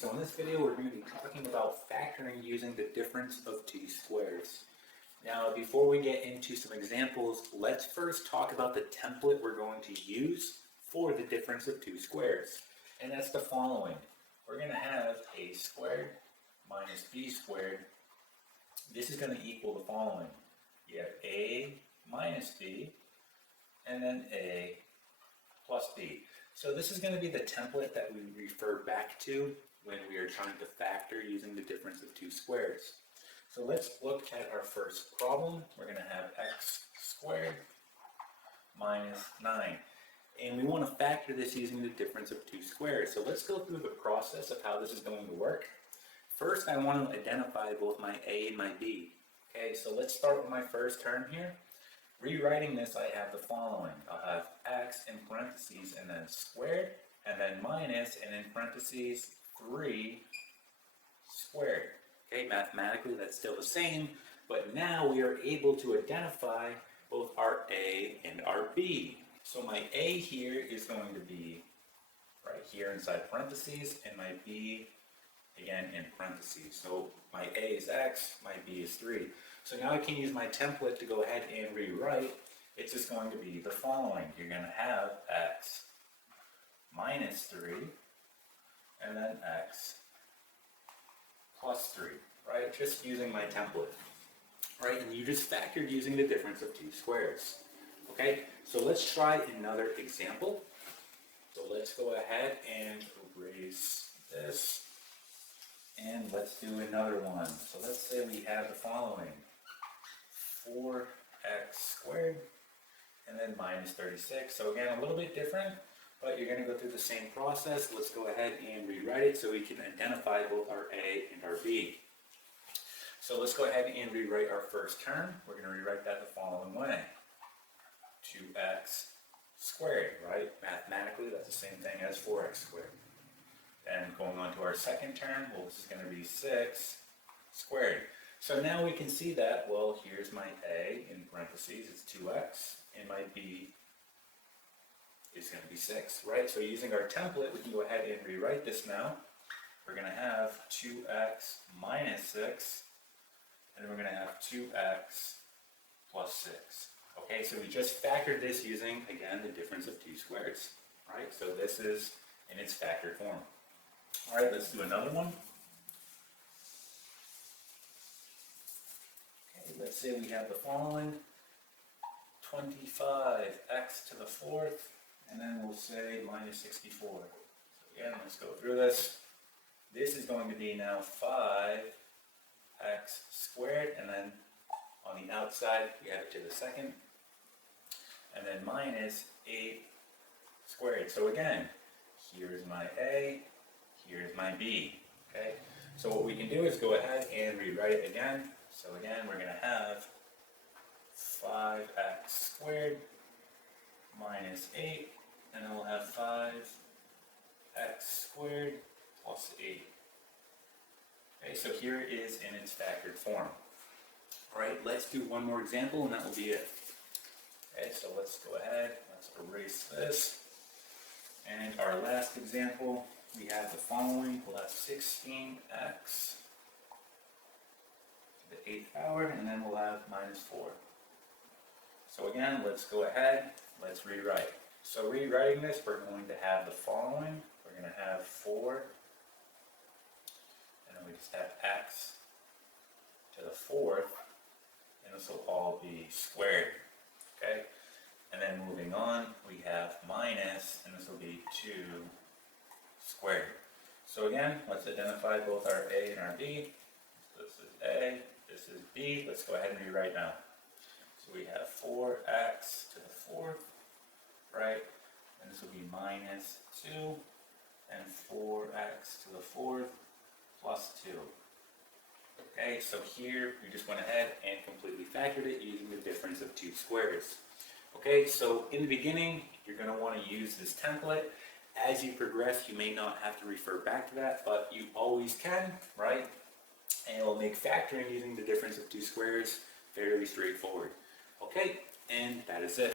So in this video we're going to be talking about factoring using the difference of two squares. Now before we get into some examples, let's first talk about the template we're going to use for the difference of two squares. And that's the following. We're going to have a squared minus b squared. This is going to equal the following. You have a minus b and then a plus b. So this is going to be the template that we refer back to when we are trying to factor using the difference of two squares. So let's look at our first problem. We're going to have x squared minus 9. And we want to factor this using the difference of two squares. So let's go through the process of how this is going to work. First, I want to identify both my a and my b. Okay, so let's start with my first term here. Rewriting this, I have the following. I'll have x in parentheses and then squared, and then minus, and in parentheses, 3 squared. Okay, mathematically that's still the same, but now we are able to identify both our a and our b. So my a here is going to be right here inside parentheses, and my b again in parentheses. So my a is x, my b is 3. So now I can use my template to go ahead and rewrite. It's just going to be the following. You're going to have x minus 3 and then x plus 3, right? Just using my template, right? And you just factored using the difference of two squares. Okay, so let's try another example. So let's go ahead and erase this. And let's do another one. So let's say we have the following. 4x squared and then minus 36. So again, a little bit different, but you're going to go through the same process. Let's go ahead and rewrite it so we can identify both our a and our b. So let's go ahead and rewrite our first term. We're going to rewrite that the following way. 2x squared, right? Mathematically, that's the same thing as 4x squared. And going on to our second term, well, this is going to be 6 squared. So now we can see that, well, here's my a in parentheses, it's 2x, and my b is going to be 6, right? So using our template, we can go ahead and rewrite this now. We're going to have 2x minus 6, and we're going to have 2x plus 6. Okay, so we just factored this using, again, the difference of two squares, right? So this is in its factored form. All right, let's do another one. Okay, let's say we have the following. 25x to the fourth, and then we'll say minus 64. So again, let's go through this. This is going to be now 5x squared, and then on the outside, we add it to the second, and then minus 8 squared. So again, here's my a, here's my b, okay? So what we can do is go ahead and rewrite it again. So again, we're going to have 5x squared minus 8, and then we'll have 5x squared plus 8. Okay, so here it is in its factored form. All right, let's do one more example, and that will be it. Okay, so let's go ahead, let's erase this. And our last example, we have the following. We'll have 16x to the 8th power, and then we'll have minus 4. So again, let's go ahead, let's rewrite. So rewriting this, we're going to have the following. We're going to have 4, and then we just have x to the 4th, and this will all be squared. Okay? And then moving on, we have minus, and this will be 2 squared. So again, let's identify both our a and our b. So this is a, this is b. Let's go ahead and rewrite now. So we have 4x to the 4th, right? And this will be minus 2, and 4x to the 4th plus 2. Okay, so here we just went ahead and completely factored it using the difference of two squares. Okay, so in the beginning, you're going to want to use this template. As you progress, you may not have to refer back to that, but you always can, right? And it will make factoring using the difference of two squares fairly straightforward. Okay, and that is it.